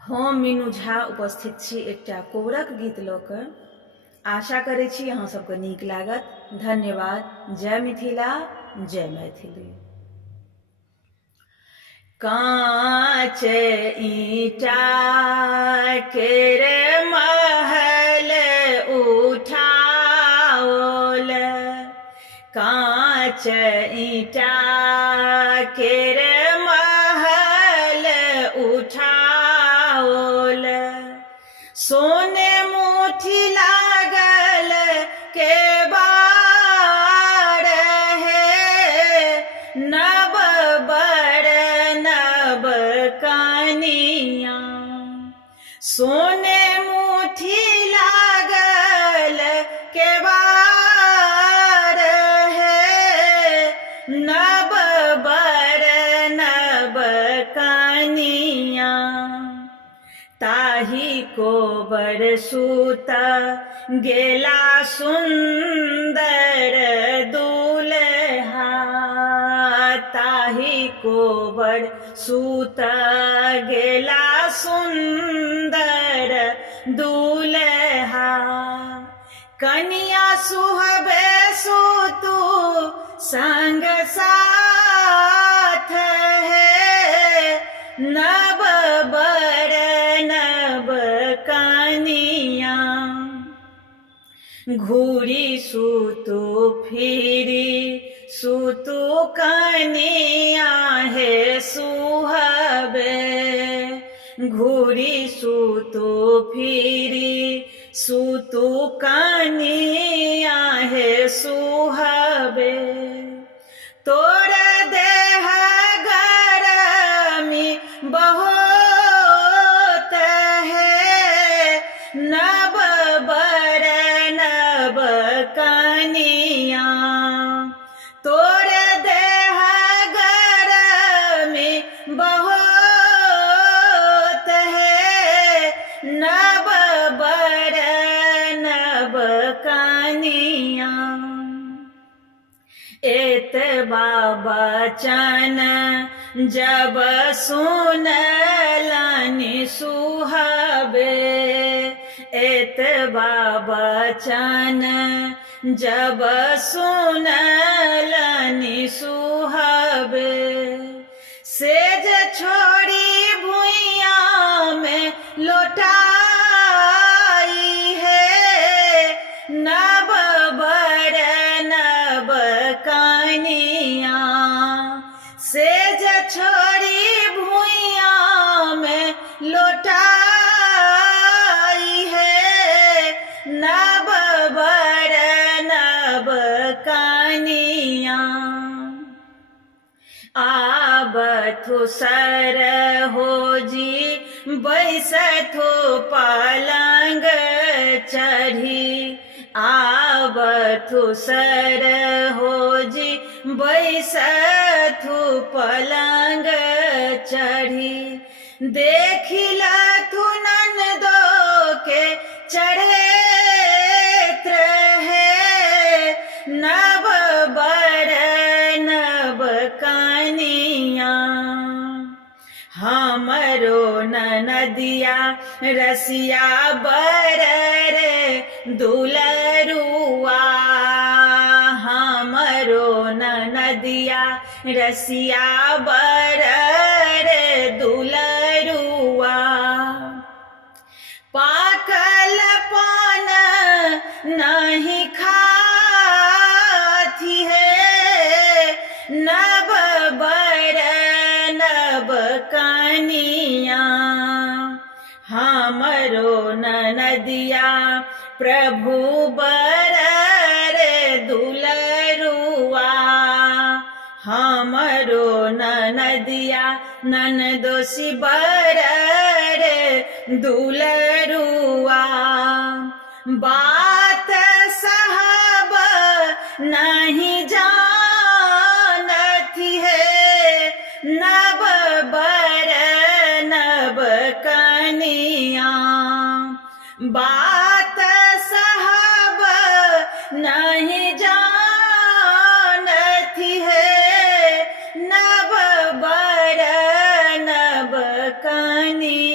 हम मीनू झा उपस्थित छी एकटा कोबरक गीत लऽ कऽ। आशा करै छी अहाँ सबके नीक लागत। धन्यवाद। जय मिथिला, जय मैथिली। काँच ईंटा केरे महल उठाओल, काँच ईंटा केरे महल उठाओल, सोने मुट्ठी लागल केबाड़ है, नब बर नब कनिया, सोने मुट्ठी लागल केबाड़ है, नब बर नब कनिया, ताही कोबर सूता गेला सुंदर दूल्हा, ताही कोबर सूता गेला सुंदर दूल्हा, कनिया सुहबे सुतू संग साथ है, नब बर नब कनिया, घूरी सुतू फिरी सुतू कनिया है सुहबे, घूरी सुतू फिरी सुतू कनिया है सुहबे, तोर देह गरमी बहुत है, नब बर नब कनिया, तोर देह गरमी बहुत है, नब बर नब कनिया, एतबा बचन जब सुनलनि सुहबे, एतबा बचन जब सुनलनि सुहबे, सेज छोड़ी भुइया में लोटाई है, नब बर नब कनिया, सेज छोड़ी भुइया में लोटाई है, नब बर नब कनिया, आबथु सर हो जी बैसथु पलंग चढ़ी, आबथु सर हो जी बैसथु पलंग चढ़ी, देखिलथु ननदो के चढ़ेत्र है, नब बर नब कनिया, हमरो ननदिया रसिया बर रे दुलरुआ, हमरो ननदिया रसिया बर रे दुलरुआ, पाकल पान नहीं खाती है, नब बर नब कनिया, हमरो ननदिया प्रभु बर रे दुलरुआ, हमरो ननदिया ननदोसी बर रे दुलरुआ, बात साहब नहीं जानती है, नब बर नब कनिया, बात साहब नहीं जानती है, नब बर नब कनिया।